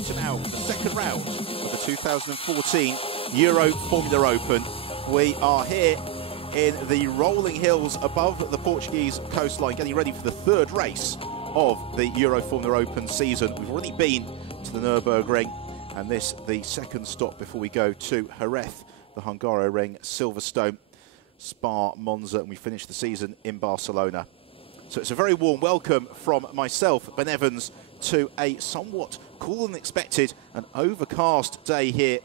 Portimao for the second round of the 2014 Euroformula Open. We are here in the rolling hills above the Portuguese coastline, getting ready for the third race of the Euroformula Open season. We've already been to the Nürburgring, and this the second stop before we go to Jerez, the Hungaroring, Silverstone, Spa, Monza, and we finish the season in Barcelona. So it's a very warm welcome from myself, Ben Evans, to a somewhat cooler than expected and overcast day here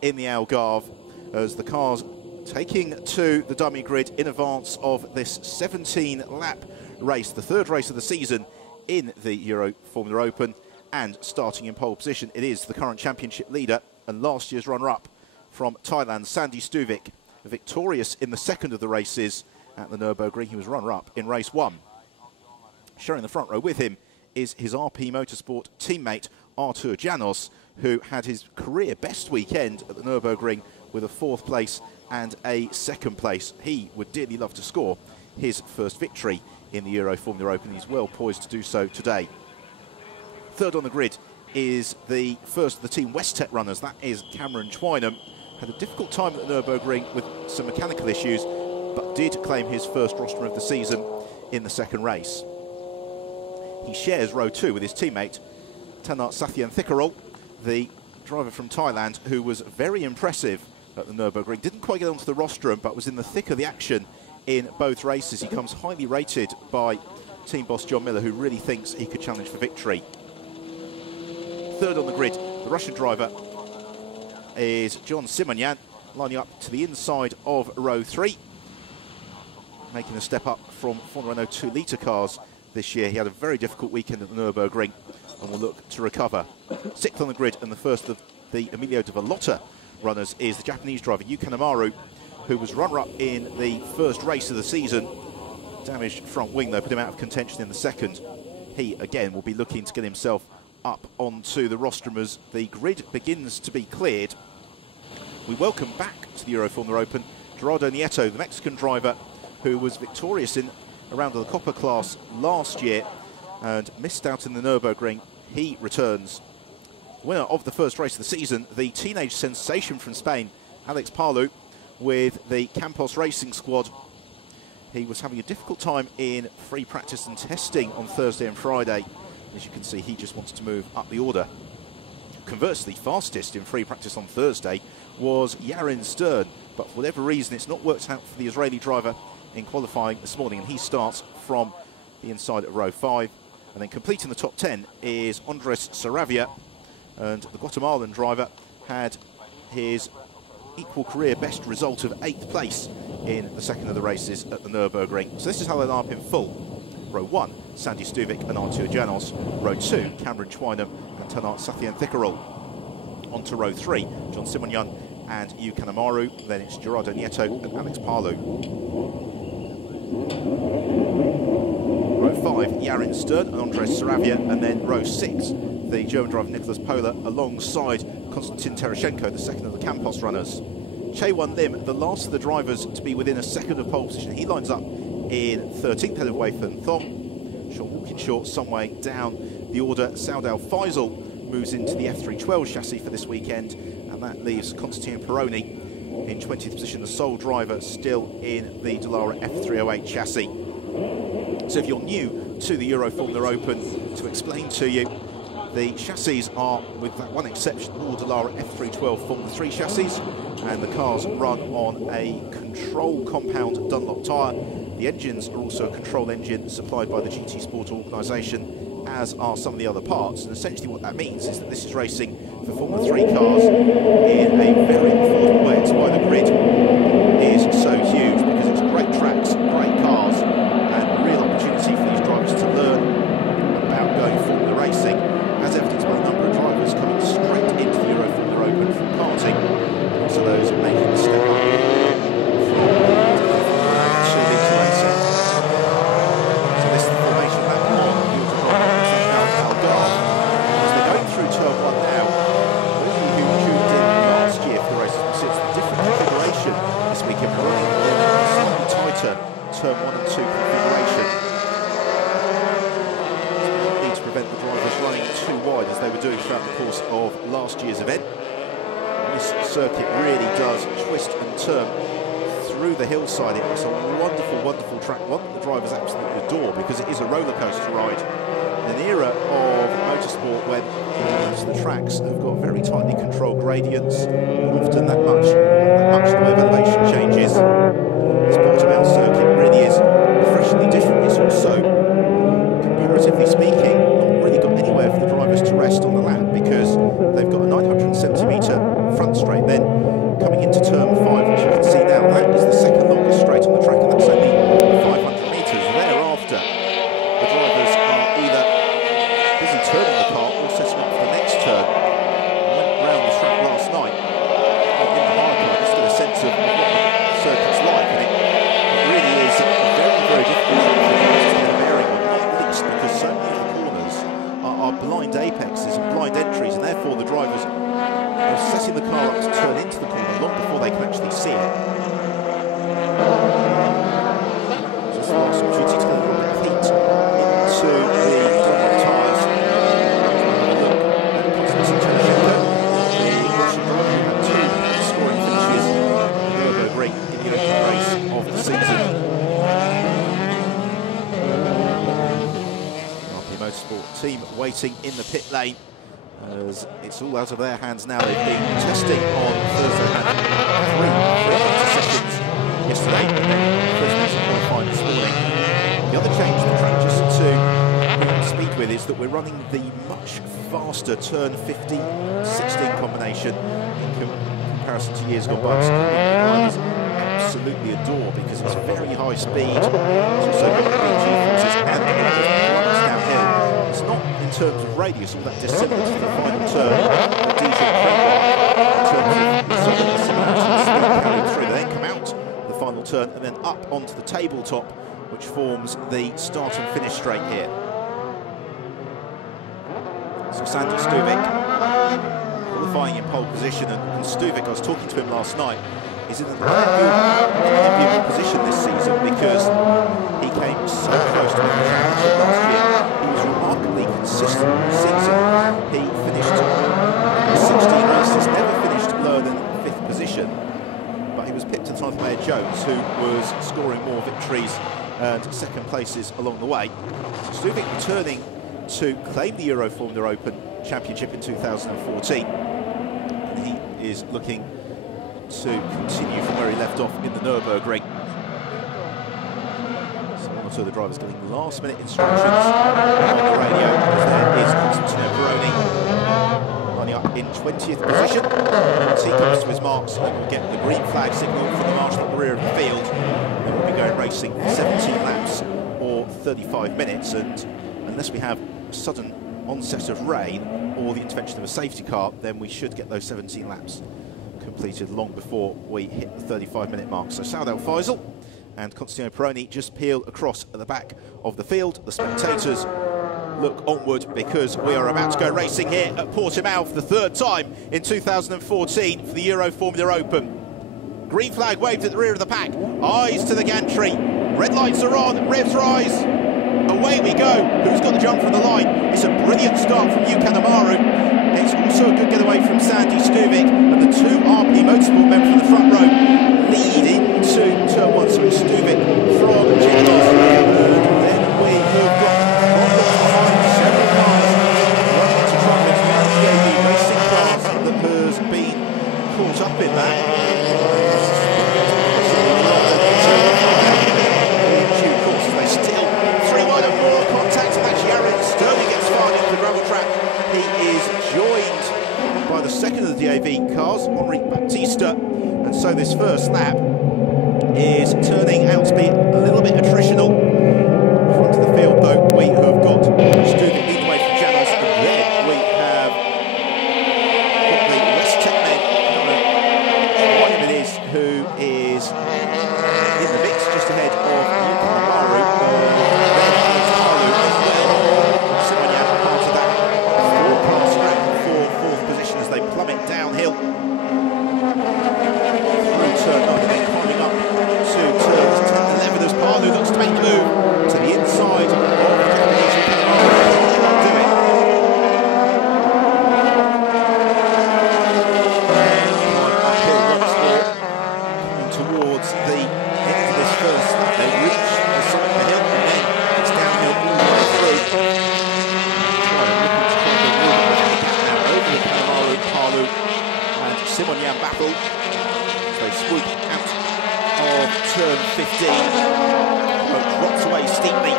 in the Algarve, as the cars taking to the dummy grid in advance of this 17-lap race, the third race of the season in the Euroformula Open. And starting in pole position, it is the current championship leader and last year's runner-up from Thailand, Sandy Stuvik, victorious in the second of the races at the Nürburgring. He was runner-up in race one. Sharing the front row with him is his RP Motorsport teammate, Artur Janos, who had his career best weekend at the Nürburgring with a fourth place and a second place. He would dearly love to score his first victory in the Euroformula Open. He's well poised to do so today. Third on the grid is the first of the Team Westtech runners. That is Cameron Twynham. Had a difficult time at the Nürburgring with some mechanical issues, but did claim his first rostrum of the season in the second race. He shares row two with his teammate, Tanat Sathian Thikkarol, the driver from Thailand, who was very impressive at the Nürburgring. Didn't quite get onto the rostrum, but was in the thick of the action in both races. He comes highly rated by team boss John Miller, who really thinks he could challenge for victory. Third on the grid, the Russian driver is John Simonyan, lining up to the inside of row three, making a step up from Formula Renault 2-litre cars this year. He had a very difficult weekend at the Nürburgring and will look to recover. Sixth on the grid, and the first of the Emilio de Vallota runners is the Japanese driver Yu Kanemaru, who was runner-up in the first race of the season. Damaged front wing, though, put him out of contention in the second. He, again, will be looking to get himself up onto the rostrum as the grid begins to be cleared. We welcome back to the Euroformula Open Gerardo Nieto, the Mexican driver who was victorious in a round of the Copper class last year and missed out in the Nürburgring. He returns. Winner of the first race of the season, the teenage sensation from Spain, Alex Palou, with the Campos Racing squad. He was having a difficult time in free practice and testing on Thursday and Friday. As you can see, he just wants to move up the order. Conversely, fastest in free practice on Thursday was Yarin Stern, but for whatever reason, it's not worked out for the Israeli driver in qualifying this morning, and he starts from the inside of row 5. And then completing the top 10 is Andres Saravia, and the Guatemalan driver had his equal career best result of 8th place in the second of the races at the Nürburgring. So this is how they line up in full. Row 1, Sandy Stuvik and Artur Janos. Row 2, Cameron Twynham and Tanat Sathian Thikkarol. On to row 3, John Simonyan and Yu Kanemaru. Then it's Gerardo Nieto and Alex Palou. Row 5, Yarin Stern and Andres Saravia. And then row 6, the German driver Nicholas Pola alongside Konstantin Terashenko, the second of the Campos runners. Chae-Wan Lim, the last of the drivers to be within a second of pole position. He lines up in 13th, head of Wei Fen Thong. Short walking short, some way down the order. Saudal Faisal moves into the F312 chassis for this weekend, and that leaves Constantino Peroni in 20th position, the sole driver still in the Dallara F308 chassis. So if you're new to the Euroformula Open, to explain to you, the chassis are, with that one exception, all Dallara F312 Formula 3 chassis, and the cars run on a control compound Dunlop tyre. The engines are also a control engine supplied by the GT Sport organisation, as are some of the other parts. And essentially what that means is that this is racing for Formula 3 cars in a very affordable way. It's why the grid is so huge, because it's great tracks, great cars, and a real opportunity for these drivers to learn about going Formula racing, as evidenced by a number of drivers coming straight into the Euroformula Open from karting, and also those making the step up from 2-litre racing. So this is the formation back on Algarve. As they're going through turn 1 now, those of you who tuned in last year for the races will see it's a different configuration this weekend. We're running a slightly tighter turn 1 and 2 configuration. Need to prevent the drivers running too wide as course of last year's event. And this circuit really does twist and turn through the hillside. It's a wonderful, wonderful track, one that the drivers absolutely adore because it is a roller coaster ride. In an era of motorsport when most of the tracks have got very tightly controlled gradients, and often that much the way of elevation changes. This Portimao circuit really is refreshingly different. It's also, comparatively speaking, not really got anywhere for the drivers to rest on the lap because they've got a 970-metre front straight. Then coming into turn 5, which you can see now, that is the second longest straight on the track, and that's only 500 metres. Thereafter, the drivers are either busy turning the car or setting up for the next turn. I went round the track last night in the hardcore just to get a sense of what the circuit's like, and it really is very, very difficult for the drivers to get a bearing on, not least because so many of the corners are blind apexes and blind entries, and therefore the drivers are setting the car up to turn into the corner long before they can actually see it. So this last opportunity to get a little bit of heat into the double tyres. Look at Konstantin Chelichenko, the Russian driver who had 2 scoring finishes in the Nürburgring in the opening race of the season. RP Motorsport team waiting in the pit lane, as it's all out of their hands now. They've been testing on Thursday, had 3 sessions yesterday, and then first meeting qualifying this morning. The other change the track just to bring up to speed with is that we're running the much faster turn 50-16 combination in comparison to years gone by. Drivers absolutely adore because it's very high speed. It's also got big G-forces and plummets downhill. It's not in terms of radius all that dissimilar to the final turn at DJ in terms of some of the similarities carried through. They then come out the final turn and then up onto the tabletop, which forms the start and finish straight here. So Sandy Stuvik qualifying in pole position, and Stuvik, I was talking to him last night, is in an enviable position this season because he came so close to winning the championship last year. He was remarkably consistent all season. He finished 16 races, never finished lower than 5th position, but he was pipped to the time of Mayor Jones, who was scoring more victories and second places along the way. So Stuvik returning to claim the Euroformula Open Championship in 2014, and he is looking to continue from where he left off in the Nürburgring. So one or two of the drivers getting last-minute instructions on the radio, as there is Konstantin Peroni lining up in 20th position. Once he comes to his marks, he will get the green flag signal from the marshal at the rear of the field, and we'll be going racing for 17 laps or 35 minutes. And unless we have a sudden onset of rain or the intervention of a safety car, then we should get those 17 laps completed long before we hit the 35-minute mark. So Saud El Faisal and Konstantin Peroni just peel across at the back of the field. The spectators look onward because we are about to go racing here at Portimao for the 3rd time in 2014 for the Euroformula Open. Green flag waved at the rear of the pack. Eyes to the gantry. Red lights are on. Revs rise. Away we go. Who's got the jump from the line? It's a brilliant start from Yukan Amaru. It's also a good getaway from Sandy Stuvik, and the 2 RP Motorsport men from the front row lead into turn 1. So it's Stuvik from Janos, and then we have got behind several cars running to try and manage the racing class that has been caught up in that. They still 3 wide and more contact, and that's Yarin. Sterling gets fired into the gravel track. He is joined by the second of the DAV cars, Henri Baptista, and so this first lap is turning out to be a little bit attritional. Front of the field, though, we have got Stuvik leading the way from Janos, and then we have got the West Tech men, one of it is, who is in the mix just ahead of Yukan Amaru, then Alex Palu as well. Simonian part of that 4-car scrap for 4th position as they plummet downhill through turn 9, and then climbing up to turns 10 and 11 as Palu looks to make a move. Simonian battle. So they swoop out of turn 15. But drops away steeply.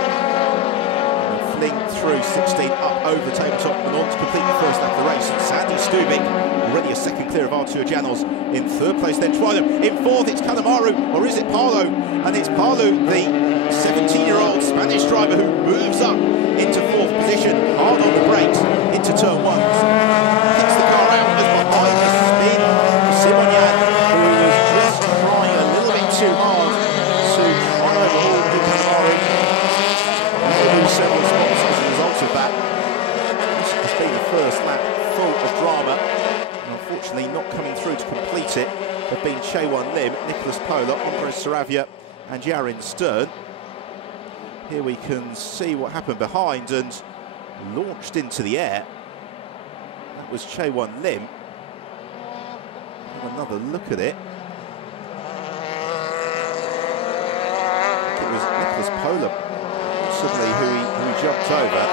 And fling through 16 up over the tabletop and on to complete the first lap of the race. And Sandy Stubik, already a second clear of Artur Janos in third place. Then Twynham in fourth. It's Kanemaru, or is it Paulo? And it's Paulo, the 17-year-old Spanish driver who moves up into fourth position, hard on the brakes into turn one. Kicks the car out as behind the spin for Simonian, who was just trying a little bit too hard to try and overhaul Kanemaru. He'll lose several spots as a result of that. This has been the first lap full of drama. And unfortunately, not coming through to complete it have been Chaewon Lim, Nicholas Pola, Andres Saravia and Yarin Stern. Here we can see what happened behind and launched into the air. That was Chaewon Lim. Have another look at it. It was Nicholas Pola, possibly who he jumped over.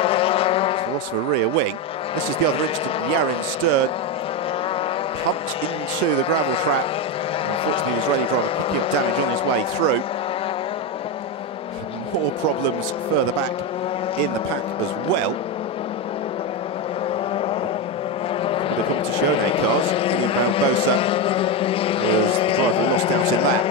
So loss of a rear wing. This is the other incident. Yarin Stern pumped into the gravel trap. Unfortunately, the Israeli driver picking up damage on his way through. More problems further back in the pack as well. The Competizione cars, Barbosa was the driver who lost out in that.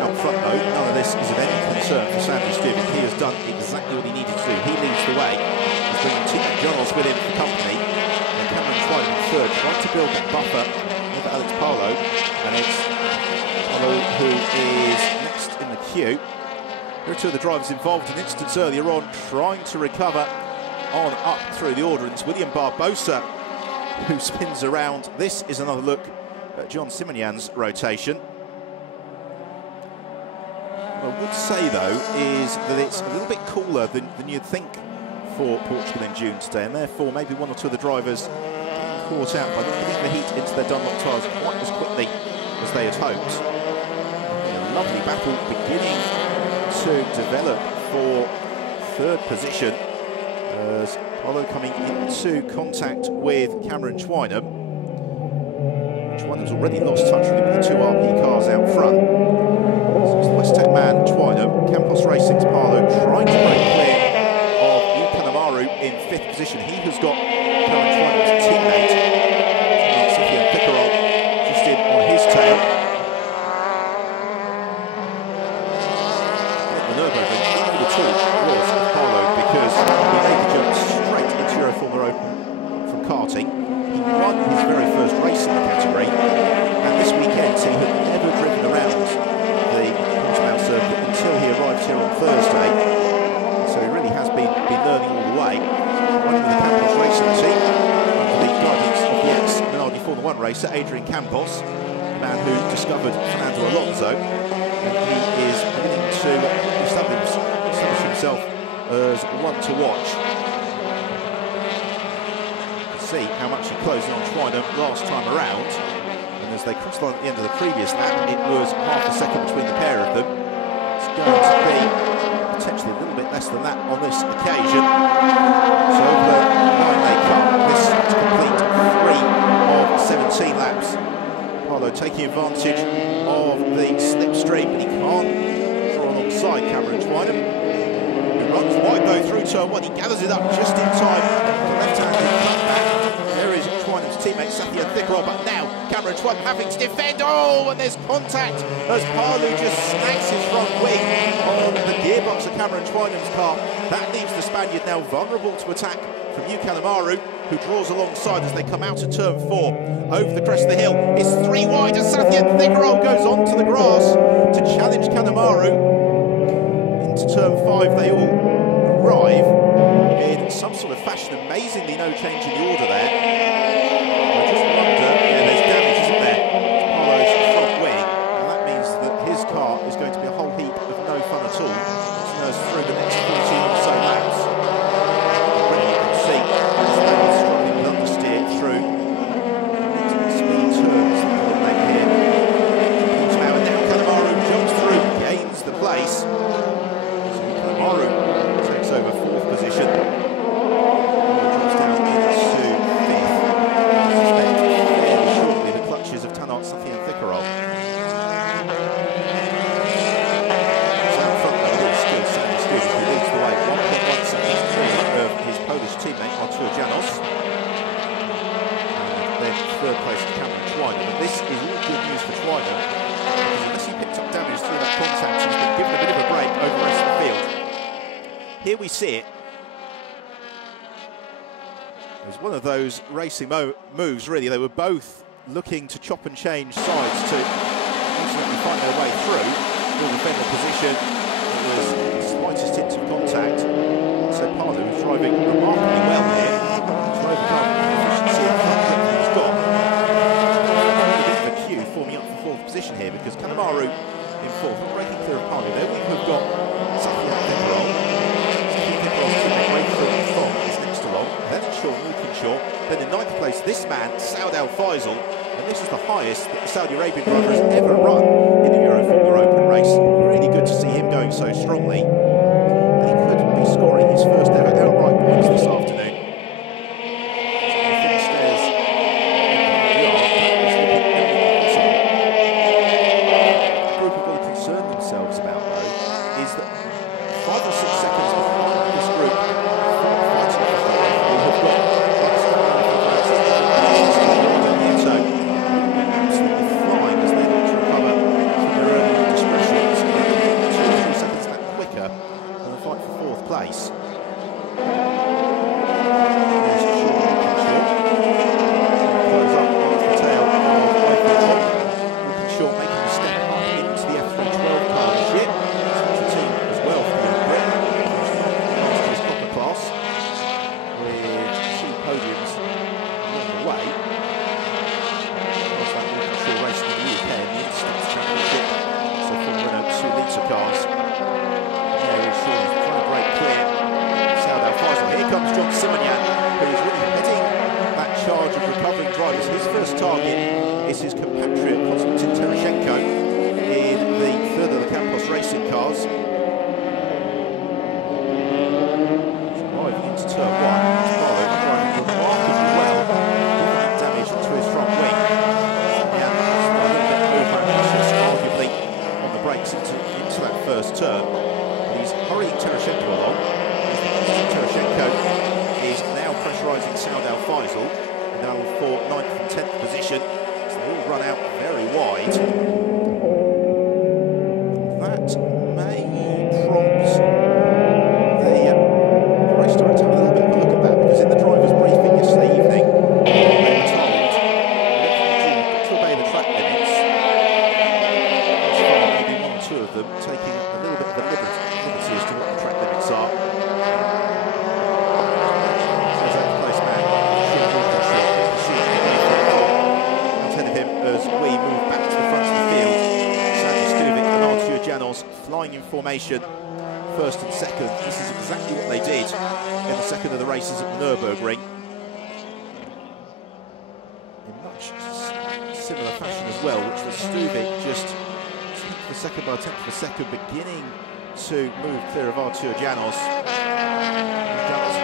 Out front though, none of this is of any concern for Sandy Stubik. He has done exactly what he needed to do. He leads the way. He's bringing Tino Jones with him for company. And Cameron Twynham in third, trying to build that buffer with Alex Paulo. And it's Paulo who is next in the queue. There are two of the drivers involved in instance earlier on, trying to recover on up through the order. And it's William Barbosa who spins around. This is another look at John Simonian's rotation. What I would say though is that it's a little bit cooler than you'd think for Portugal in June today, and therefore maybe one or two of the drivers getting caught out by not getting the heat into their Dunlop tyres quite as quickly as they had hoped. A lovely battle beginning to develop for third position as Paulo coming into contact with Cameron Twynham. Twynham's already lost touch really with the two RP cars out front. So it's the Westec man Twynham, Campos Racing's Paulo trying to break clear of Kanemaru in fifth position. He has got Cameron Twynham's teammate, Sofian Picarol, just in on his tail. The talk was Paulo because he made the jump straight into Euroformula Open from karting. He won his very first race in the category, and this weekend he had never driven around the PORTIMAO circuit until he arrived here on Thursday. So he really has been learning all the way. Running with the Campos Racing team under the guidance of the ex-Minardi Formula 1 racer Adrian Campos, the man who discovered Fernando Alonso, and he is beginning to establish himself as one to watch. See how much he closed on Twynham last time around, and as they crossed on at the end of the previous lap, it was half a second between the pair of them. It's going to be potentially a little bit less than that on this occasion. So over the line they come. This is complete 3 of 17 laps. Paulo taking advantage of the slipstream, but he can't draw alongside Cameron Twynham, who runs wide though through turn one. He gathers it up just in time for left-handed cutback. There is Twynham's teammate Sofian Picarol, but now Cameron Twynham having to defend. Oh, and there's contact as Paulo just snags his front wing on the gearbox of Cameron Twynham's car. That leaves the Spaniard now vulnerable to attack from Kanemaru, who draws alongside as they come out of turn 4 over the crest of the hill. It's 3 wide as Sofian Picarol goes onto the grass to challenge Kanemaru. Into turn 5 they all arrive in some sort of fashion. Amazingly no change in the order there. I just wonder, there's damage, isn't there, to Paulo's front wing, and that means that his car is going to be a whole heap of no fun at all as through the next 14 or so laps. Already you can see the Spaniards struggling with understeer through speed turns that they make here. And now Kanemaru jumps through, gains the place. So Kanemaru takes over 4th position. Drops down into 5th. third place to Cameron Twynham. And this is all good news for Twynham, because unless he picked up damage through that contact, he's been given a bit of a break over the rest of the field. Here we see it. It was one of those racing moves, really. They were both looking to chop and change sides to ultimately find their way through. Will defend the position. It was the slightest hint of contact. So Palu was driving remarkably well here to overcome the efficiency and front grip that he's got. A bit of a queue forming up for fourth position here, because Kanemaru in fourth, breaking clear of Palu. There we've got Safian Pepperol. Safian Pepperol's teammate Rachel Fong is next along. Then it's Sean Walkinshaw. Then in ninth place, this man, Saud Al Faisal. And this is the highest that the Saudi Arabian driver has ever run in a Euroformula Open race. Really good to see him going so strongly. And he could be scoring his first ever outright points this afternoon. So the thin stairs in the yard, that is looking eminently possible. The group have got to concern themselves about, though, is that 5 or 6 seconds behind this group fighting for third, we have got absolutely flying as they look to recover from their early indiscretions. 2 or 3 seconds that quicker than the fight for fourth place. There's Sean Walkinshaw. Close up onto the tail of Walkinshaw. Walkinshaw making the step up into the F312 car this year. Such a team as well for the Young Brit. Last year's copper class with 2 podiums along the way. Racing in the UK in the Instance Championship, so from Renault 2-litre cars. And there is Sean trying to break clear. Saud Al Faisal. Here comes John Simonyan, who is really heading that charge of recovering drivers. His first target is his compatriot Konstantin Tereshchenko in the third of the Campos racing cars. Arriving into turn 1, driving remarkably well, giving that damage to his front wing. Into that first turn, but he's hurrying Tereshchenko along. Tereshchenko is now pressurising Saud Al Faisal, now for 9th and 10th position, so they all run out very wide. That may prompt the race director to have a little bit of a look at that, because in the driver's briefing yesterday evening, they were told to obey the track limits. Two of them taking a little bit of a liberty as to what the track limits are. There's that place man, Sean Walkinshaw, pursuing ahead of him as we move back to the front of the field. Sandy Stuvic and Artur Janos flying in formation, first and second. This is exactly what they did in the second of the races at the Nürburgring. In much similar fashion as well, which was Stuvic just for second by 10th of a second, beginning to move clear of Artur Janos. Janos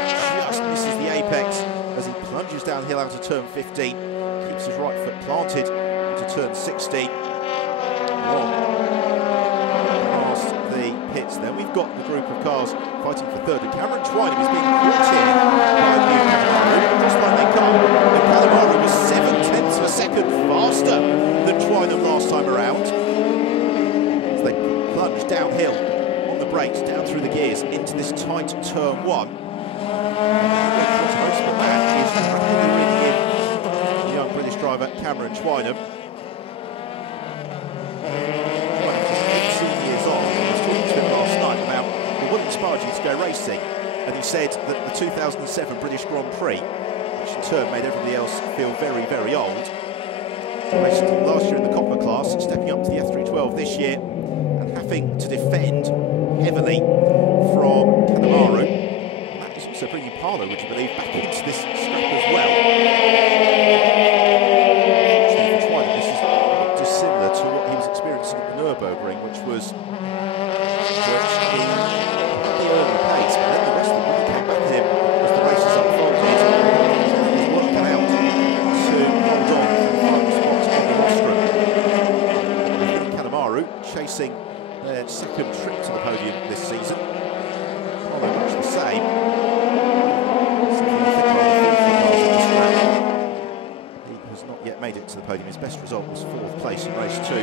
just misses the apex as he plunges downhill out of turn 15, keeps his right foot planted into turn 16. Long past the pits. Then we've got the group of cars fighting for third, and Cameron Twynham is being caught here by new Kanemaru, just like they come. And Kanemaru was 7/10 of a second faster than Twynham last time around. They plunge downhill on the brakes, down through the gears, into this tight turn 1. Most of that is rapidly reading in the young British driver Cameron Twynham. Twynham is 18 years old. I was talking to him last night about what inspired you to go racing, and he said that the 2007 British Grand Prix, which in turn made everybody else feel very, very old. Raced last year in the copper class, stepping up to the F312 this year, having to defend heavily from Kanemaru. That is also bringing Palu, would you believe, back into this scrap as well. Actually, for Twynham, this is dissimilar to what he was experiencing at the Nürburgring, which was virtually the early pace, but then the rest of them really came back to him as the races unfolded. He was working out to hold on for the final spot on the rostrum. I think Kanemaru chasing their second trip to the podium this season. Probably much the same. the podium. His best result was 4th place in race 2. Down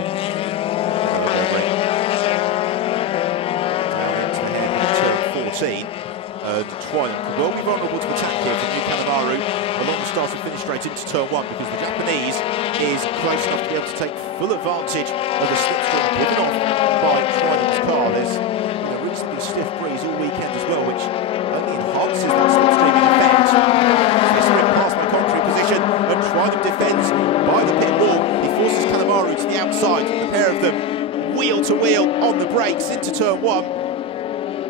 into the hairpin of turn 14. And Twynham could well be vulnerable to attack here from New Kanemaru along the start and finish straight into turn 1, because the Japanese is close enough to be able to take full advantage of the slipstream driven off by Twynham's car. There's been a reasonably stiff breeze all weekend as well, which only enhances that slipstreaming effect. They sprint past my contrary position, and Twynham defends by the pit wall. He forces Kanemaru to the outside. The pair of them wheel to wheel on the brakes into turn 1.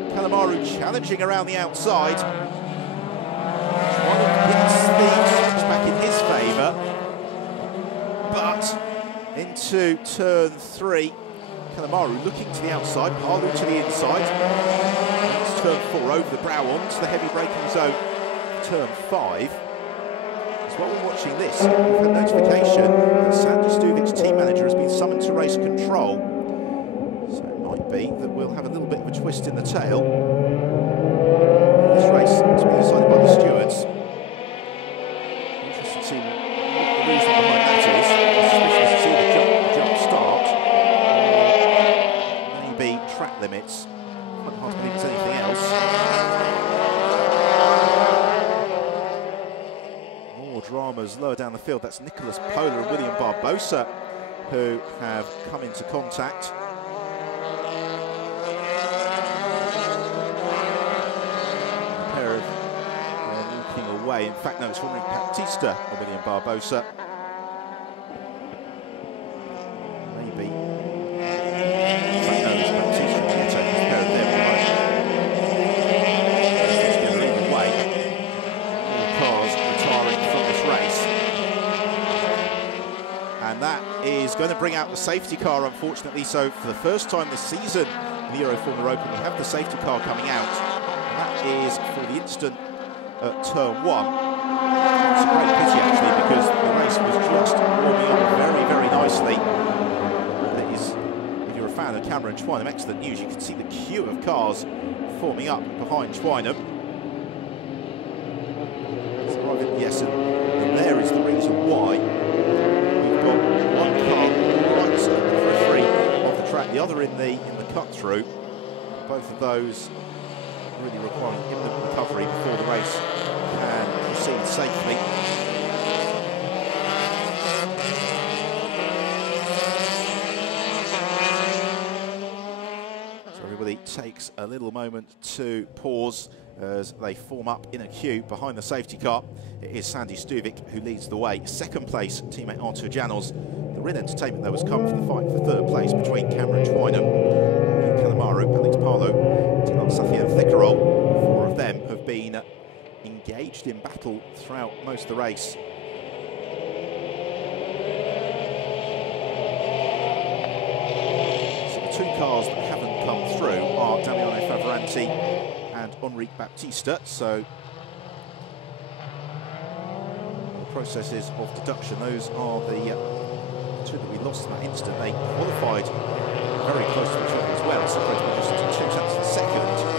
Kanemaru challenging around the outside. Twynham gets the switchback in his favour, but into turn 3, Kanemaru looking to the outside, Palu to the inside. It's turn 4 over the brow onto the heavy braking zone, turn 5. As while we're watching this, we've had notification that Sandy Stuvic's team manager has been summoned to race control. So it might be that we'll have a little bit of a twist in the tail. This race to be decided by the stewards. Interesting to see what the reason behind that is. Suspicious to see the jump start. Maybe track limits. Quite hard to believe it's anything else. More dramas lower down the field. That's Nicholas Pola and William Barbosa who have come into contact. Away. In fact, no, it's Henrik Baptista and William Barbosa. Maybe. In fact, no, it's Baptista and Nieto. This pair of them together either way. All cars retiring from this race. And that is going to bring out the safety car, unfortunately. So for the first time this season in the Euroformula Open, we have the safety car coming out. And that is for the instant at turn 1. It's a great pity actually, because the race was just warming up very, very nicely. That is, if you're a fan of Cameron Twynham, excellent news. You can see the queue of cars forming up behind Twynham. Yes, and there is the reason why we've got one car right at the periphery of the track, the other in the cut through. Both of those really requiring imminent recovery before the race can proceed safely. So everybody takes a little moment to pause as they form up in a queue behind the safety car. It is Sandy Stuvic who leads the way. Second place, teammate Artur Janos. The real entertainment though has come from the fight for third place between Cameron Twynham, Kanemaru, Alex Parlo, Safi and Thickerol. 4 of them have been engaged in battle throughout most of the race. So the 2 cars that haven't come through are Damiano Favoranti and Henrik Baptista. So the processes of deduction, those are the 2 that we lost in that instant. They qualified very close to each other as well, separated by just 2 tenths of a second.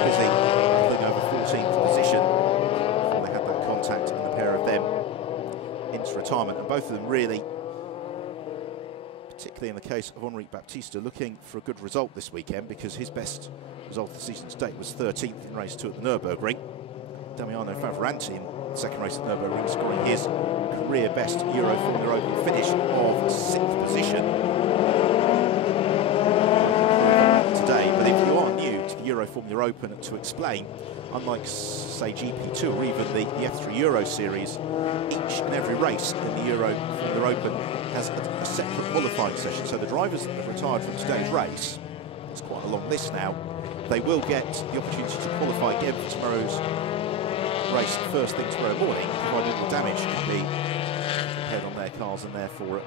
Busy pulling over 14th position before they had that contact, and the pair of them into retirement. And both of them really, particularly in the case of Henrik Baptista, looking for a good result this weekend, because his best result of the season to date was 13th in race 2 at the Nürburgring. Damiano Favoranti in the second race at the Nürburgring scoring his career best Euroformula Open finish of 6th position. But if you are new to the Euroformula Open, to explain, unlike say GP2 or even the F3 Euro Series, each and every race in the Euroformula Open has a separate qualifying session. So the drivers that have retired from today's race, it's quite a long list now, they will get the opportunity to qualify again for tomorrow's race first thing tomorrow morning, provided the damage can be repaired on their cars, and therefore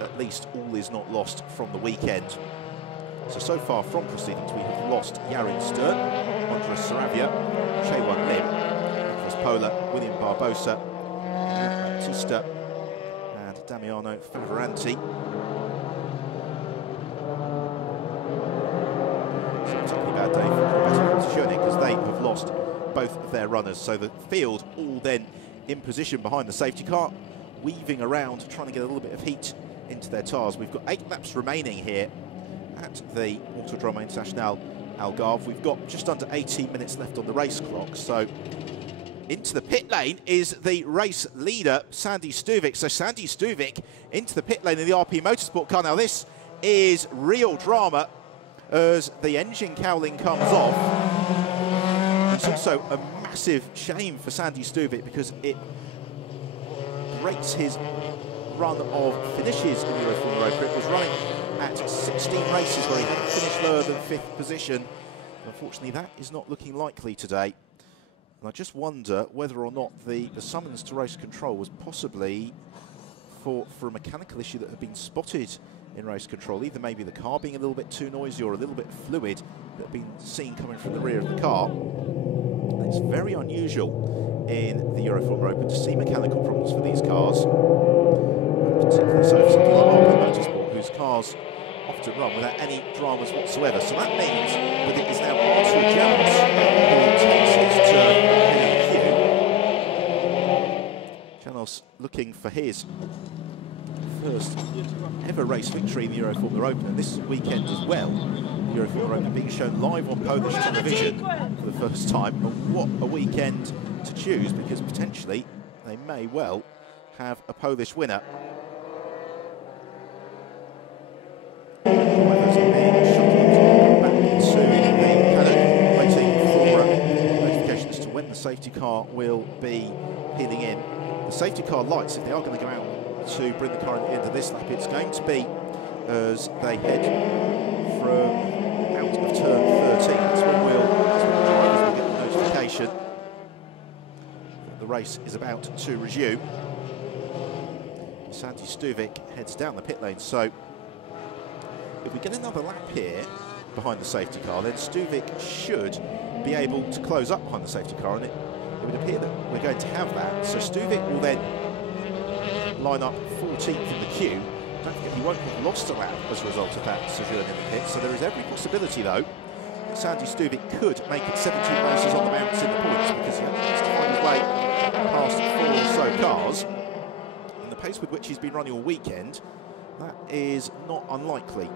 at least all is not lost from the weekend. So far from proceedings, we have lost Yarin Stern, Andres Saravia, Chaewon Lim, Nicholas Pola, William Barbosa, Baptista, and Damiano Favoranti. So a particularly bad day for Roberto Conticione, because they have lost both of their runners. So the field all then in position behind the safety car, weaving around, trying to get a little bit of heat into their tyres. We've got 8 laps remaining here at the Autodromo International Algarve. We've got just under 18 minutes left on the race clock. So into the pit lane is the race leader, Sandy Stuvik. So Sandy Stuvik into the pit lane in the RP Motorsport car. Now this is real drama as the engine cowling comes off. It's also a massive shame for Sandy Stuvik because it breaks his run of finishes in the Euroformula Open. It was running at 16 races where he hadn't finished lower than 5th position. Unfortunately, that is not looking likely today. And I just wonder whether or not the summons to race control was possibly for a mechanical issue that had been spotted in race control. Either maybe the car being a little bit too noisy or a little bit fluid that had been seen coming from the rear of the car. And it's very unusual in the Euroformula Open to see mechanical problems for these cars. Particularly so for something like RP Motorsport, whose cars often run without any dramas whatsoever. So that means that it is now Artur Janos who takes his turn in the queue. Janos looking for his first ever race victory in the Euroformula Open, and this weekend as well. The Euroformula Open being shown live on Polish television for the first time. And what a weekend to choose, because potentially they may well have a Polish winner. Drivers being shuttled back to the paddock, waiting for notification as to when the safety car will be peeling in. The safety car lights, if they are going to go out to bring the car at the end of this lap, it's going to be as they head from out of turn 13. That's when the drivers will get the notification that the race is about to resume. Sandy Stuvik heads down the pit lane. So if we get another lap here behind the safety car, then Stuvik should be able to close up behind the safety car, and it would appear that we're going to have that. So Stuvik will then line up 14th in the queue. Don't forget, he won't have lost a lap as a result of that sojourn in the pit. So there is every possibility, though, that Sandy Stuvik could make it 17 races on the mounts in the points, because he only needs to find his way past 4 or so cars. And the pace with which he's been running all weekend, that is not unlikely.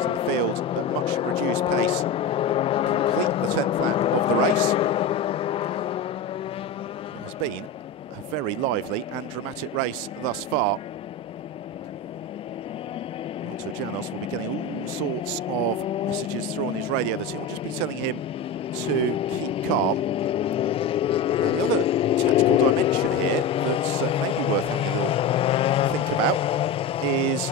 So the field at much reduced pace complete the 10th lap of the race. It has been a very lively and dramatic race thus far. Artur Janos will be getting all sorts of messages through on his radio. The team will just be telling him to keep calm. The other tactical dimension here that's maybe worth having a little think about is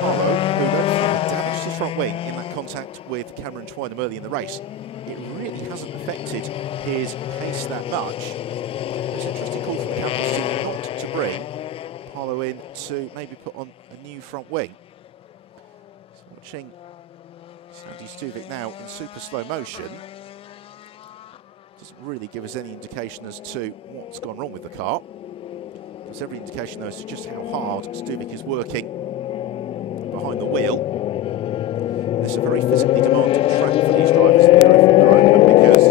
Parlo, who had damaged his front wing in that contact with Cameron Twynham early in the race. It really hasn't affected his pace that much. It's an interesting call from the captain's team not to bring Parlo in to maybe put on a new front wing. So watching Sandy Stuvik now in super slow motion. Doesn't really give us any indication as to what's gone wrong with the car. There's every indication, though, as to just how hard Stuvik is working behind the wheel. It's a very physically demanding track for these drivers in the Euroformula Open, because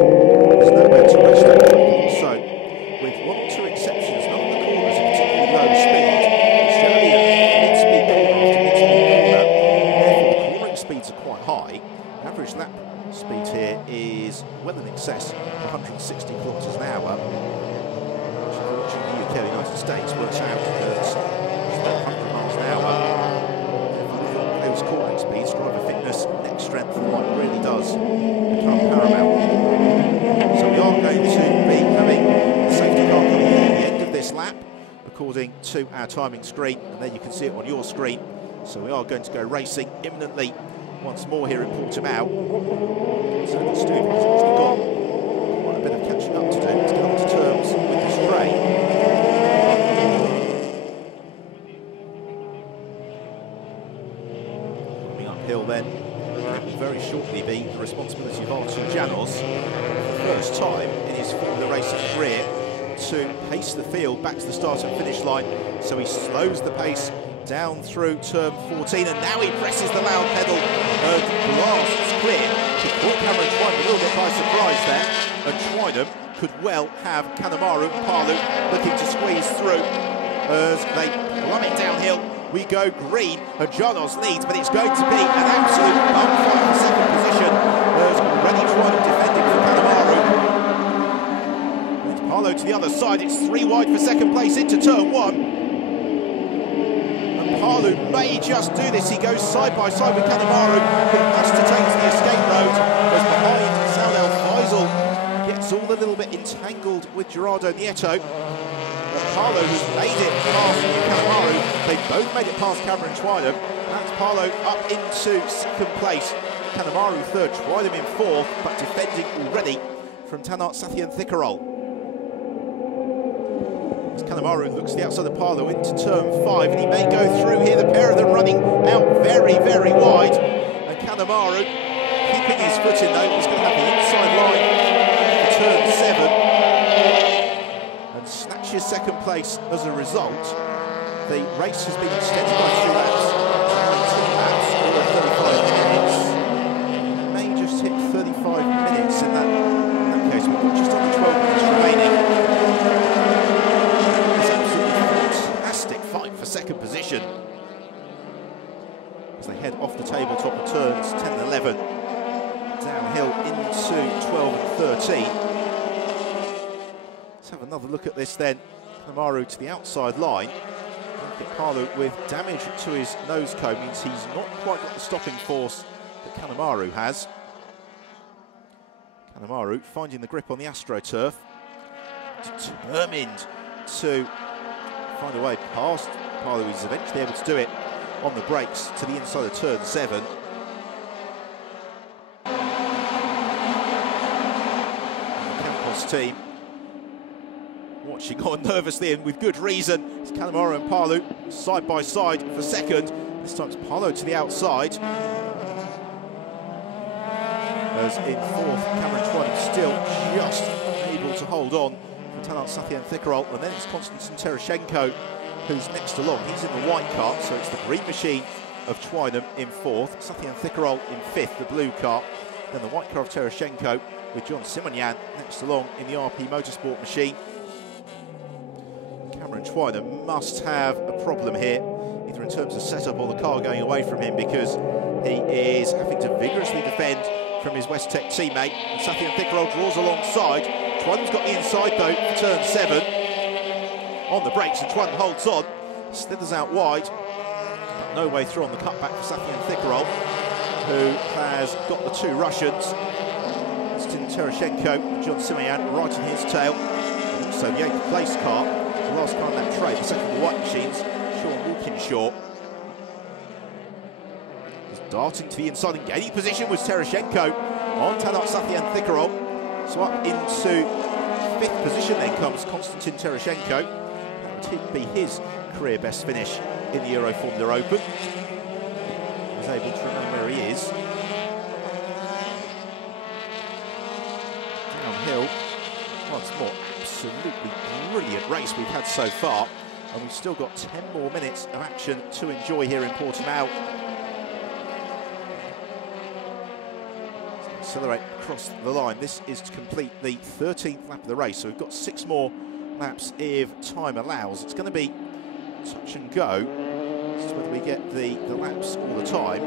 there's nowhere to rest at the moment. So, with 1 or 2 exceptions, none of the corners are particularly low speed. It's generally a mid-speed corner after mid-speed corner. Therefore, the cornering speeds are quite high. Average lap speed here is well in excess of 160 kilometres an hour. Which, if you're watching the UK or the United States, works out at 100 miles an hour. Those cornering speeds, driver fitness, neck strength, the like really does become paramount. So we are going to be having the safety car coming in at the end of this lap, according to our timing screen, and there you can see it on your screen. So we are going to go racing imminently once more here in Portimao. So the Stuvik has actually got quite a bit of catching up to do to come to terms with this train. Coming uphill then, it will very shortly be the responsibility of Artur Janos, for the first time in his Formula racing career, to pace the field back to the start and finish line. So he slows the pace down through turn 14, and now he presses the loud pedal and blasts clear. He caught Cameron Twynham a little bit by surprise there. and Twynham could well have Kanemaru and Palu looking to squeeze through as they plummet downhill. We go green, and Janos leads, but it's going to be an absolute bumfight for second position. There's already Twynham defending for Kanemaru. It's Palu to the other side. It's 3 wide for second place into turn 1. And Palu may just do this. He goes side by side with Kanemaru, who has to take to the escape road. As behind, Saudel Faisal gets all a little bit entangled with Gerardo Nieto. Palu has made it past Kanemaru. They both made it past Cameron Twynham. That's Palu up into second place. Kanemaru third, Twynham in fourth, but defending already from Tanart Sathian Thickerol. As Kanemaru looks to the outside of Palu into turn 5, and he may go through here. The pair of them running out very, very wide. And Kanemaru keeping his foot in though. He's going to have the inside line for turn 7. Snatches second place as a result. The race has been extended by 3 laps, 19 laps, or 35 minutes. May just hit 35 minutes in that case. We've got just under 12 minutes remaining. It's an absolutely fantastic fight for second position as they head off the tabletop of turns 10 and 11, downhill into 12 and 13. Let's have another look at this then. Kanemaru to the outside line. Palu with damage to his nose cone means he's not quite got the stopping force that Kanemaru has. Kanemaru finding the grip on the AstroTurf, determined to find a way past Palu. He's eventually able to do it on the brakes to the inside of turn 7. And the Campos team watching on nervously and with good reason. It's Kanemaru and Palu side by side for second. This time it's Palu to the outside. As in fourth, Cameron Twynham still just able to hold on for Tanart Sathian Thickerol. And then it's Konstantin Tereshchenko who's next along. He's in the white car, so it's the green machine of Twynham in fourth, Sathian Thickerol in fifth, the blue car. Then the white car of Tereshchenko with John Simonyan next along in the RP Motorsport machine. Cameron Twynham must have a problem here, either in terms of setup or the car going away from him, because he is having to vigorously defend from his West Tech teammate. And Sathian Thickerol draws alongside. Twynham's got the inside though for turn 7. On the brakes, and Twynham holds on, slithers out wide, but no way through on the cutback for Sathian Thickerol, who has got the 2 Russians. Konstantin Tereshchenko and John Simonyan right in his tail. And also the 8th place car. The last car in that tray, the second of the white machines, Sean Walkinshaw. He's darting to the inside and gaining position was Tereshchenko on Tanart Sathian Thickerol. So up into 5th position then comes Konstantin Tereshchenko. That would be his career best finish in the Euroformula Open. He's able to remain where he is. Downhill, once more. Absolutely brilliant race we've had so far, and we've still got 10 more minutes of action to enjoy here in Portimao. Accelerate across the line. This is to complete the 13th lap of the race, so we've got 6 more laps if time allows. It's going to be touch and go as to whether we get the laps all the time.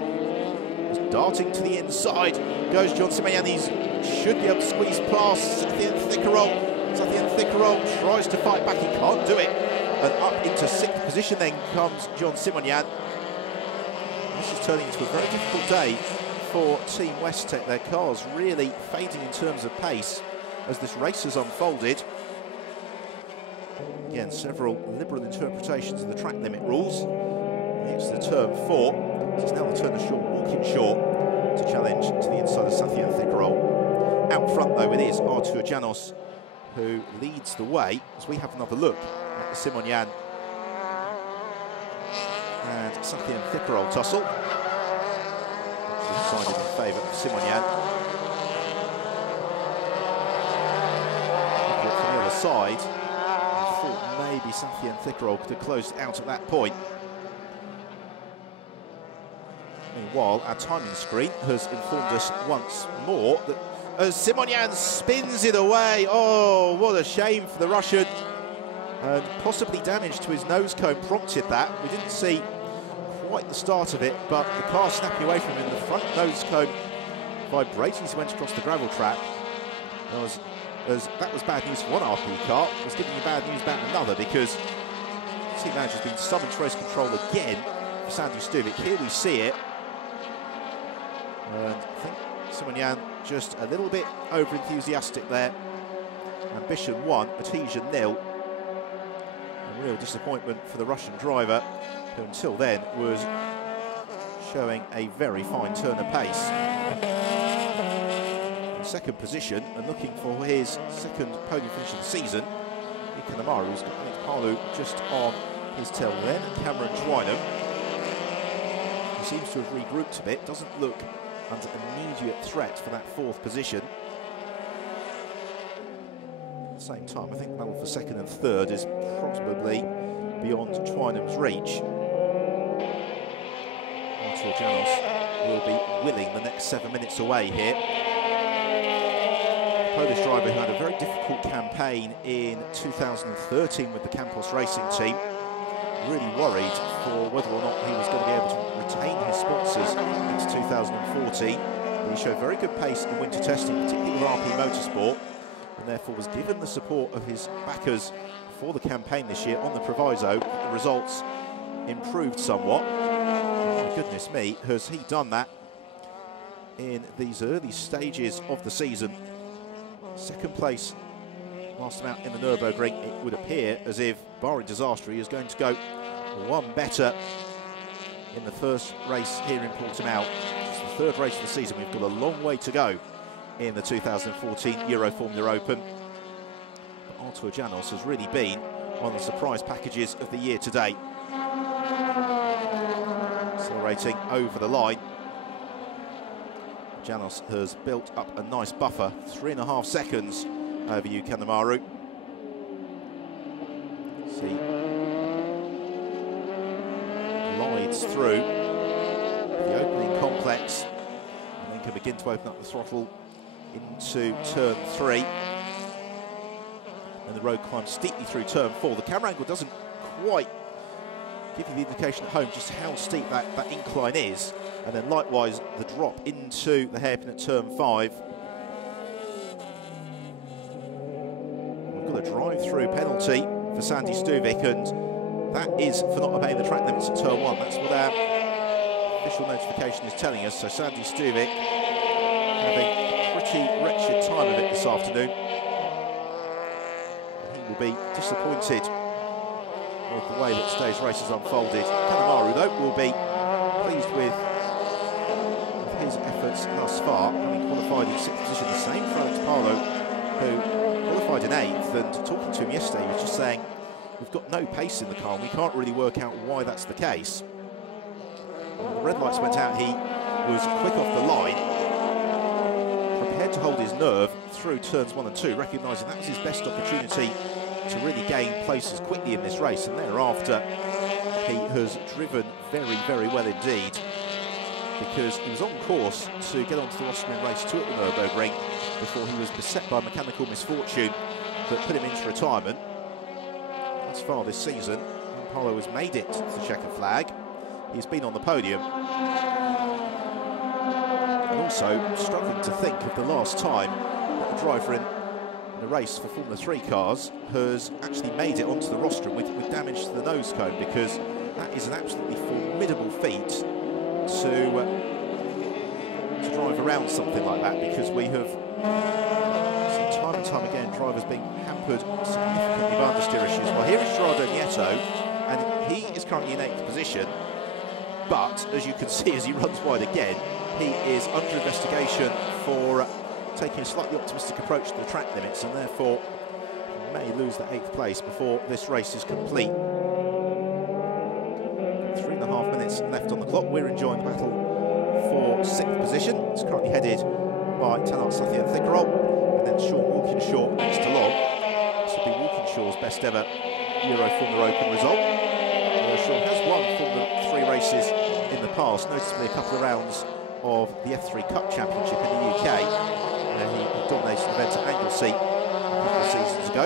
As darting to the inside goes John Simonyan. He should be able to squeeze past Sathian Thickerol. Sathian Thickerol tries to fight back, he can't do it. And up into 6th position then comes John Simonyan. This is turning into a very difficult day for Team West Tech. Their cars really fading in terms of pace as this race has unfolded. Again, several liberal interpretations of the track limit rules. It's the turn 4. It's now the turn of Sean Walkinshaw to challenge to the inside of Sathian Thickerol. Out front though it is Artur Janos who leads the way as we have another look at the Simonyan and Sathian Thickerol tussle. Decided in favour of Simonyan. Looking from the other side, I thought maybe Sathian Thickerol could have closed out at that point. Meanwhile, our timing screen has informed us once more that as Simonian spins it away. Oh, what a shame for the Russian. And possibly damage to his nose cone prompted that. We didn't see quite the start of it, but the car snapping away from him. The front nose cone vibrating as he went across the gravel trap. That was bad news for one RP car. It was giving you bad news about another, because the team manager's been summoned to race control again for Sandy Stuvik. Here we see it. And I think Simonian just a little bit over-enthusiastic there. Ambition 1, Adhesion 0. A real disappointment for the Russian driver, who until then was showing a very fine turn of pace. In second position, and looking for his second podium finish of the season, Kanemaru, who's got Alex Palu just on his tail then, and Cameron Twynham, who seems to have regrouped a bit, doesn't look under immediate threat for that fourth position. At the same time, I think the battle for second and third is probably beyond Twynham's reach. Artur Janos will be willing the next 7 minutes away here. Polish driver who had a very difficult campaign in 2013 with the Campos Racing team. Really worried for whether or not he was going to be able to retain his sponsors into 2014. But he showed very good pace in winter testing, particularly with RP Motorsport, and therefore was given the support of his backers for the campaign this year on the proviso that the results improved somewhat. Oh my goodness me, has he done that in these early stages of the season. Second place last time out in the Nürburgring. It would appear as if, barring disaster, he is going to go one better in the first race here in Portimao. It's the third race of the season. We've got a long way to go in the 2014 Euroformula Open. But Artur Janos has really been one of the surprise packages of the year to date. Accelerating over the line. Janos has built up a nice buffer, 3.5 seconds over you, Kanemaru. See, glides through the opening complex and then can begin to open up the throttle into turn 3. And the road climbs steeply through turn 4. The camera angle doesn't quite give you the indication at home just how steep that incline is. And then likewise the drop into the hairpin at turn 5. We've got a drive-through penalty for Sandy Stuvik, and that is for not obeying the track limits at turn 1. That's what our official notification is telling us. So Sandy Stuvik having a pretty wretched time of it this afternoon. And he will be disappointed with the way that today's race has unfolded. Kanemaru, though, will be pleased with his efforts thus far, having qualified in 6th position. The same for Alex Palu, who qualified in 8th, and talking to him yesterday, he was just saying, we've got no pace in the car, and we can't really work out why that's the case. When the red lights went out, he was quick off the line, prepared to hold his nerve through turns 1 and 2, recognising that was his best opportunity to really gain places quickly in this race, and thereafter he has driven very, very well indeed, because he was on course to get onto the rostrum in race 2 at the Nürburgring before he was beset by mechanical misfortune that put him into retirement. Thus far this season, Paolo has made it to the checker flag. He's been on the podium. And also struggling to think of the last time that a driver in a race for Formula 3 cars has actually made it onto the rostrum with damage to the nose cone, because that is an absolutely formidable feat to drive around something like that, because we have seen time and time again drivers being hampered significantly by understeer issues. Well, here is Gerardo Nieto, and he is currently in 8th position, but as you can see as he runs wide again, he is under investigation for taking a slightly optimistic approach to the track limits, and therefore may lose the 8th place before this race is complete. 3.5 minutes left on the clock. We're enjoying the battle for 6th position. It's currently headed by Tanart Sathian Thickerol, and then Sean Walkinshaw next along. This will be Walkinshaw's best ever Euroformula Open result. Sean has won Formula 3 races in the past, noticeably a couple of rounds of the F3 Cup Championship in the UK. He dominated event at Anglesey a couple of seasons ago.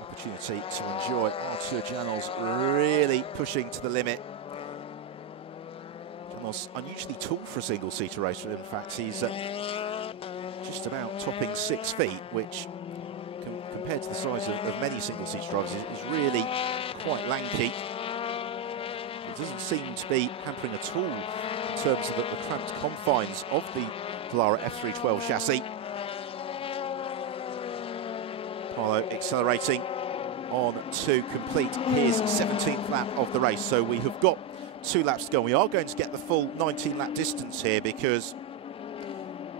Opportunity to enjoy Artur Janel's really pushing to the limit. Janel's unusually tall for a single-seater racer. In fact, he's just about topping 6 feet, which compared to the size of many single-seater drivers is really quite lanky. It doesn't seem to be hampering at all in terms of the cramped confines of the Dallara F312 chassis. Paolo accelerating on to complete his 17th lap of the race. So we have got 2 laps to go. We are going to get the full 19-lap distance here because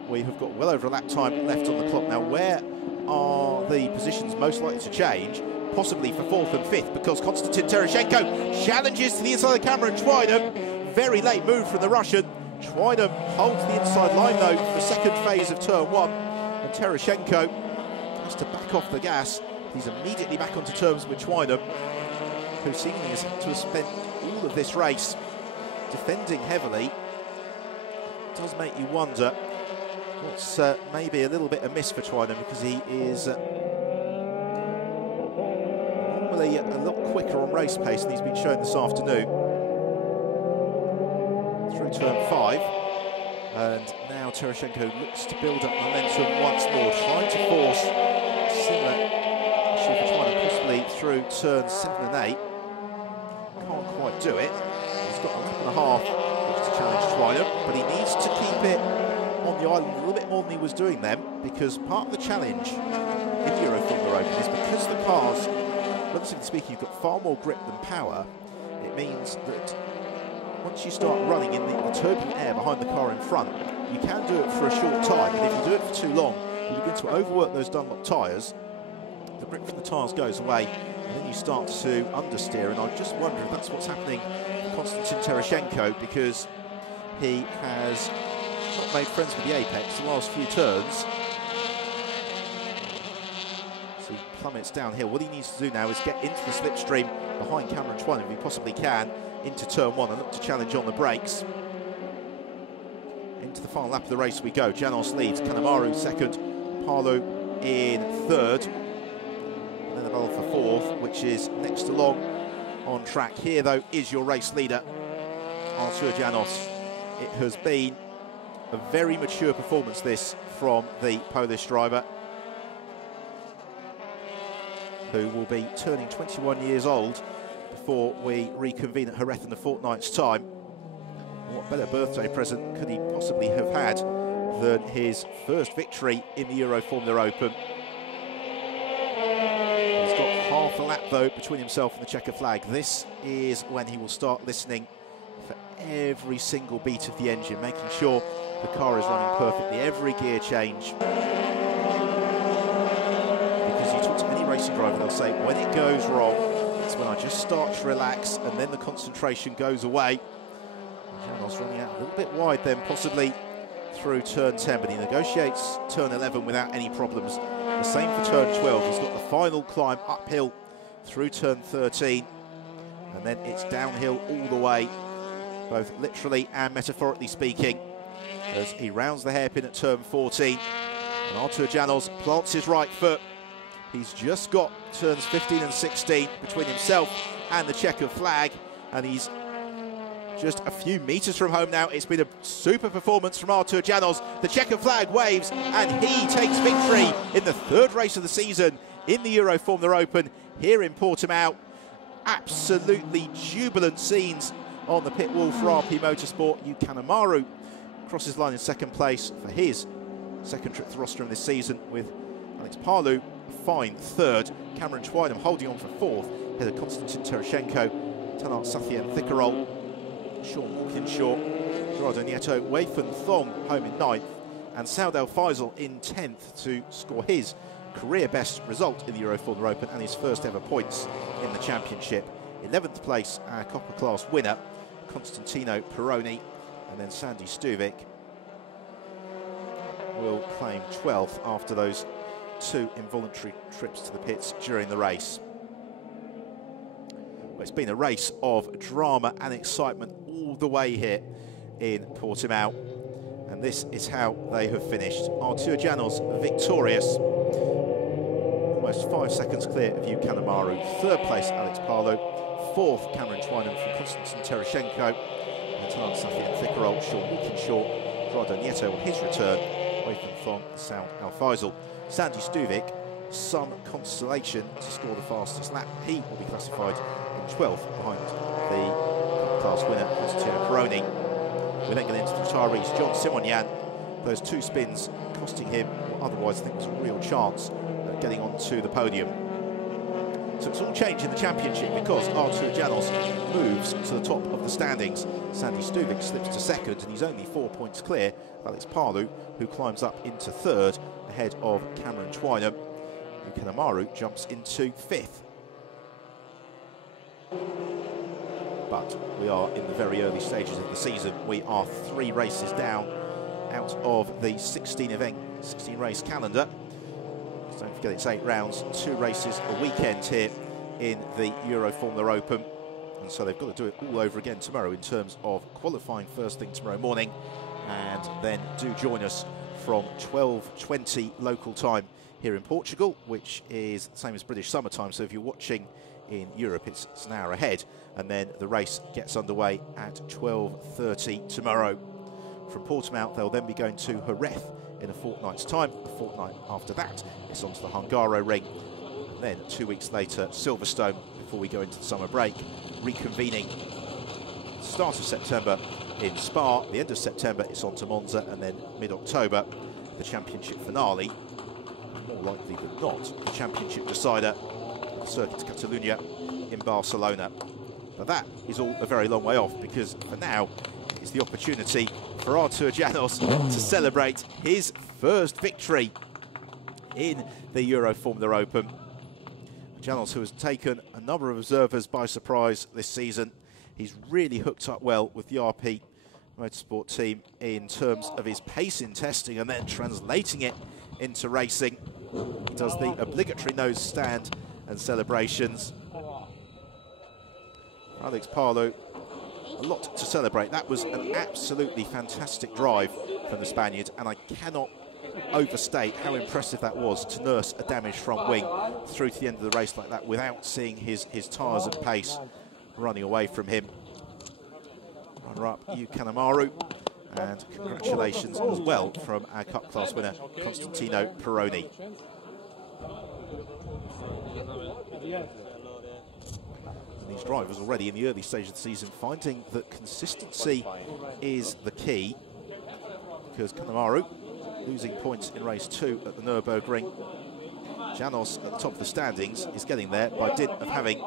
we have got well over a lap time left on the clock. Now, where are the positions most likely to change? Possibly for 4th and 5th, because Konstantin Tereshchenko challenges to the inside of Cameron Twynham. Very late move from the Russian. Twynham holds the inside line, though, for the second phase of turn 1. And Tereshchenko has to back off the gas. He's immediately back onto terms with Twynham, who seemingly has had to have spent all of this race defending heavily. It does make you wonder what's maybe a little bit amiss for Twynham, because he is normally a lot quicker on race pace than he's been shown this afternoon. Through turn 5, and now Tereshchenko looks to build up momentum once more, trying to force similar issue for Twynham, possibly through turns 7 and 8. Can't quite do it. He's got a lap and a half to challenge Twynham, but he needs to keep it on the island a little bit more than he was doing then, because part of the challenge in the Euroformula Open is because the cars, relatively speaking, you've got far more grip than power. It means that once you start running in the turbulent air behind the car in front, you can do it for a short time, and if you do it for too long, you begin to overwork those Dunlop tyres, the grip from the tyres goes away, and then you start to understeer. And I just wonder if that's what's happening to Konstantin Tereshchenko, because he has not made friends with the apex the last few turns. So he plummets downhill. What he needs to do now is get into the slipstream behind Cameron Twynham, if he possibly can, into turn 1 and look to challenge on the brakes. Into the final lap of the race we go. Janos leads, Kanemaru second, Palu in third. And then the battle for 4th, which is next along on track. Here, though, is your race leader, Artur Janos. It has been a very mature performance, this, from the Polish driver, who will be turning 21 years old before we reconvene at Jerez in a fortnight's time. What better birthday present could he possibly have had than his first victory in the Euroformula Open? He's got half a lap, though, between himself and the checker flag. This is when he will start listening for every single beat of the engine, making sure the car is running perfectly, every gear change. Because you talk to any racing driver, they'll say, when it goes wrong, it's when I just start to relax and then the concentration goes away. Janos running out a little bit wide then, possibly through turn 10, but he negotiates turn 11 without any problems. The same for turn 12. He's got the final climb uphill through turn 13, and then it's downhill all the way, both literally and metaphorically speaking, as he rounds the hairpin at turn 14. And Artur Janos plants his right foot. He's just got turns 15 and 16 between himself and the checker flag, and he's just a few metres from home now. It's been a super performance from Artur Janos. The checker flag waves, and he takes victory in the 3rd race of the season in the Euroformula Open here in Portimao. Absolutely jubilant scenes on the pit wall for RP Motorsport. Kanemaru crosses line in 2nd place for his 2nd trip to rostrum this season, with Alex Palu a fine 3rd. Cameron Twynham holding on for 4th, ahead of Konstantin Tereshchenko, Tanart Sathien Thickerol, Sean Walkinshaw, Gerardo Nieto, Weifan Thong home in 9th, and Saudel Faisal in 10th to score his career best result in the Euroformula Open and his first ever points in the championship. 11th place, our Copper Class winner, Constantino Peroni, and then Sandy Stuvik will claim 12th after those 2 involuntary trips to the pits during the race. Well, it's been a race of drama and excitement all the way here in Portimao, And this is how they have finished. Artur Janos victorious. Almost 5 seconds clear of Hugh Kanemaru. Third place, Alex Parlow. Fourth, Cameron Twynham from Konstantin Tereshchenko. Natan Safian Thickerol, Sean Walkinshaw, Rado Nieto on his return. Away from Thong, Sound Al Faisal. Sandy Stuvik, some consolation to score the fastest lap. He will be classified in 12th behind the class winner, Constantino Peroni. We're then going into the retirees, John Simonyan. Those 2 spins costing him what otherwise I think was a real chance at getting onto the podium. So it's all changed in the championship because Artur Janos moves to the top of the standings. Sandy Stuvik slips to second and he's only 4 points clear of Alex Parlow, who climbs up into third ahead of Cameron Twynham. Hugh Kanemaru jumps into 5th. But we are in the very early stages of the season. We are 3 races down out of the 16 race calendar. Don't forget it's 8 rounds, 2 races a weekend here in the Euroformula Open. And so they've got to do it all over again tomorrow in terms of qualifying first thing tomorrow morning. And then do join us from 12:20 local time here in Portugal, which is the same as British summertime. So if you're watching in Europe, it's an hour ahead. And then the race gets underway at 12:30 tomorrow. From Portimao, they'll then be going to Jerez in a fortnight's time. A fortnight after that, it's onto the Hungaro ring. And then 2 weeks later, Silverstone, before we go into the summer break, reconvening start of September in Spa. The end of September, it's on to Monza, and then mid-October, the championship finale. More likely than not, the championship decider, the Circuit Catalunya in Barcelona. But that is all a very long way off, because for now, it's the opportunity for Artur Janos to celebrate his first victory in the Euroformula Open. Janos, who has taken a number of observers by surprise this season. He's really hooked up well with the RP Motorsport team in terms of his pace in testing and then translating it into racing. He does the obligatory nose stand and celebrations. Alex Parlow, a lot to celebrate. That was an absolutely fantastic drive from the Spaniard, and I cannot overstate how impressive that was to nurse a damaged front wing through to the end of the race like that without seeing his tyres and pace running away from him. Runner-up, Hugh Kanemaru, and congratulations as well from our Cup class winner, Constantino Peroni. These drivers already in the early stage of the season finding that consistency is the key, because Kanemaru losing points in race 2 at the Nürburgring. Janos at the top of the standings is getting there by dint of having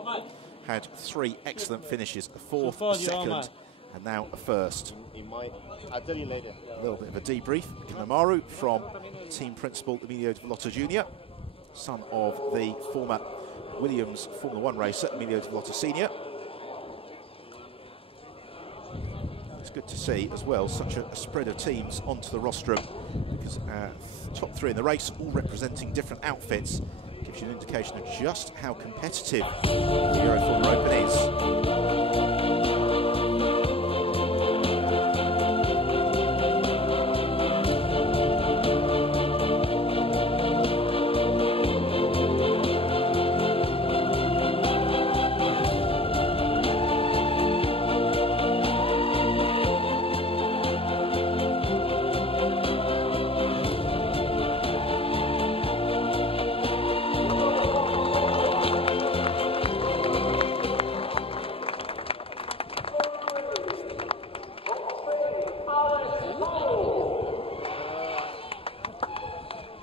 had 3 excellent finishes, a 4th, a 2nd, and now a 1st. I'll tell you later. A little bit of a debrief. Kanemaru from team principal Emilio de Villota Jr., son of the former Williams Formula 1 racer, Emilio de Villota Sr. It's good to see as well such a spread of teams onto the rostrum, because our top 3 in the race, all representing different outfits, gives you an indication of just how competitive the Euroformula Open is.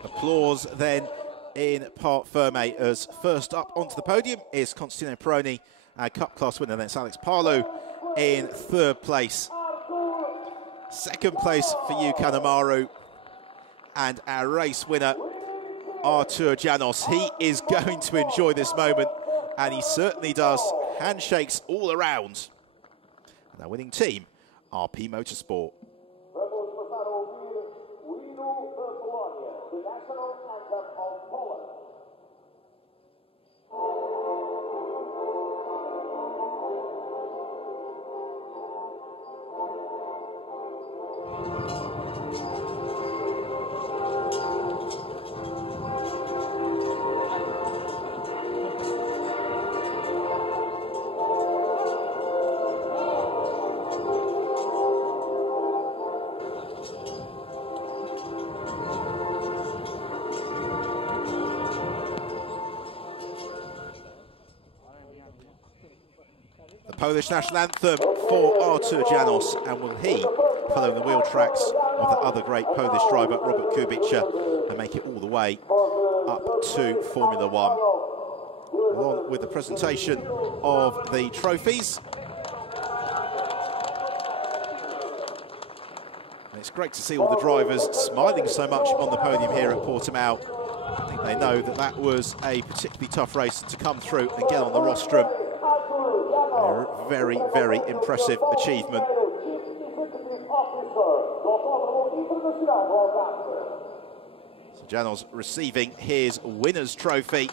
Applause then in Parc Fermé, as first up onto the podium is Constantino Peroni, our Cup class winner. Then it's Alex Parlow in 3rd place. 2nd place for Hugh Kanemaru, and our race winner Artur Janos. He is going to enjoy this moment, and he certainly does. Handshakes all around. And our winning team, RP Motorsport. Polish national anthem for Artur Janos, and will he follow the wheel tracks of the other great Polish driver, Robert Kubica, and make it all the way up to Formula One. On with the presentation of the trophies. And it's great to see all the drivers smiling so much on the podium here at Portimao. I think they know that that was a particularly tough race to come through and get on the rostrum. A very, very impressive achievement. So Janos receiving his winner's trophy.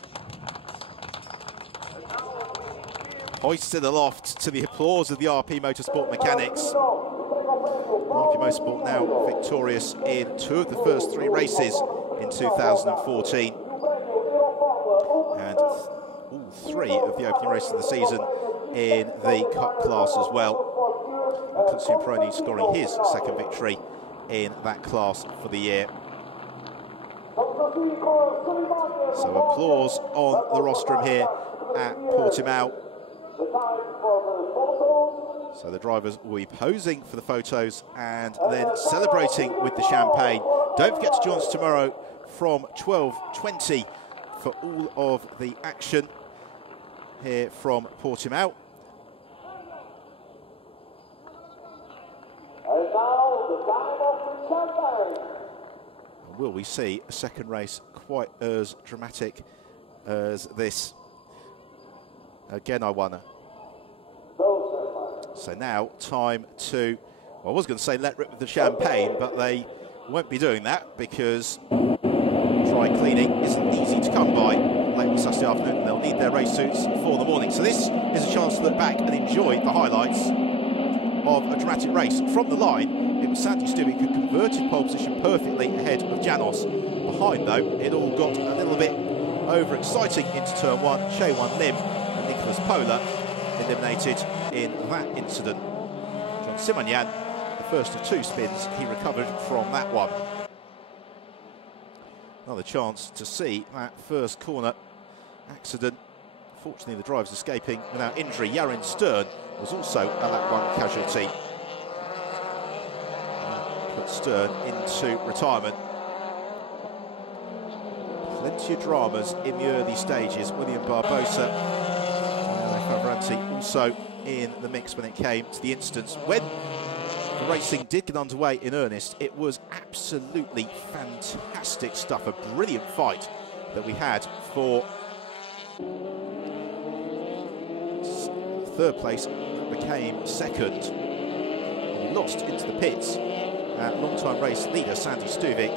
Hoisted aloft to the applause of the RP Motorsport mechanics. RP Motorsport now victorious in 2 of the first 3 races in 2014. And all 3 of the opening races of the season in the Cup class as well. And Constantine Peroni scoring his 2nd victory in that class for the year. So applause on the rostrum here at Portimao. So the drivers will be posing for the photos and then celebrating with the champagne. Don't forget to join us tomorrow from 12:20 for all of the action here from Portimao. Will we see a second race quite as dramatic as this? Again, I wonder. So now, time to, well, I was going to say let rip with the champagne, but they won't be doing that because dry cleaning isn't easy to come by late on Saturday afternoon. They'll need their race suits for the morning. So this is a chance to look back and enjoy the highlights of a dramatic race. From the line, it was Sandy Stubik who converted pole position perfectly ahead of Janos. Behind, though, it all got a little bit overexciting into turn 1. Chewan Lim and Nicholas Pola eliminated in that incident. John Simonyan, the first of 2 spins, he recovered from that one. Another chance to see that first corner accident. Fortunately, the driver's escaping without injury. Yarin Stern was also a lap 1 casualty. Put Stern into retirement. Plenty of dramas in the early stages. William Barbosa, Favoranti also in the mix when it came to the instance. When the racing did get underway in earnest, it was absolutely fantastic stuff. A brilliant fight that we had for 3rd place that became 2nd. We lost into the pits at long-time race leader Sandy Stuvik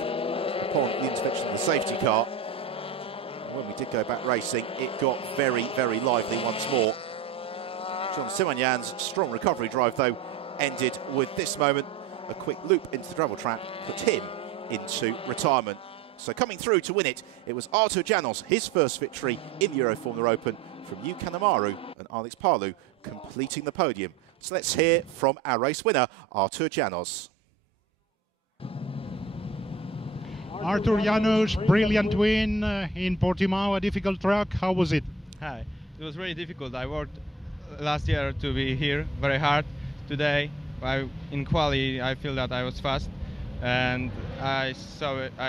upon the intervention of the safety car. And when we did go back racing, it got very, very lively once more. John Simonyan's strong recovery drive, though, ended with this moment. A quick loop into the gravel trap put him into retirement. So coming through to win it, it was Artur Janos, his first victory in the Euroformula Open, from Yu Kanemaru and Alex Palu completing the podium. So let's hear from our race winner, Artur Janos. Artur Janos, brilliant win in Portimao, a difficult track. How was it? Hi. It was really difficult. I worked last year to be here very hard. Today, in quali, I feel that I was fast, and I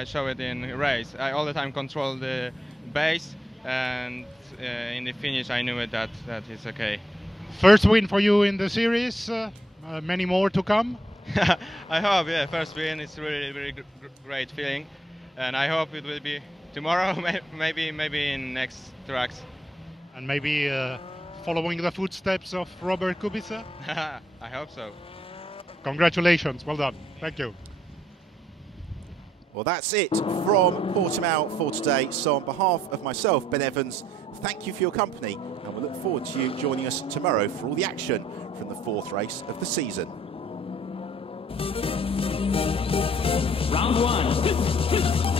show it in race. I all the time control the base, and in the finish, I knew it that it's okay. First win for you in the series. Many more to come. I hope, yeah. First win is really, really great feeling, and I hope it will be tomorrow, maybe in next tracks. And maybe following the footsteps of Robert Kubica. I hope so. Congratulations, well done. Thank you. Well, that's it from Portimao for today. So on behalf of myself, Ben Evans, thank you for your company, and we look forward to you joining us tomorrow for all the action from the 4th race of the season. Round 1.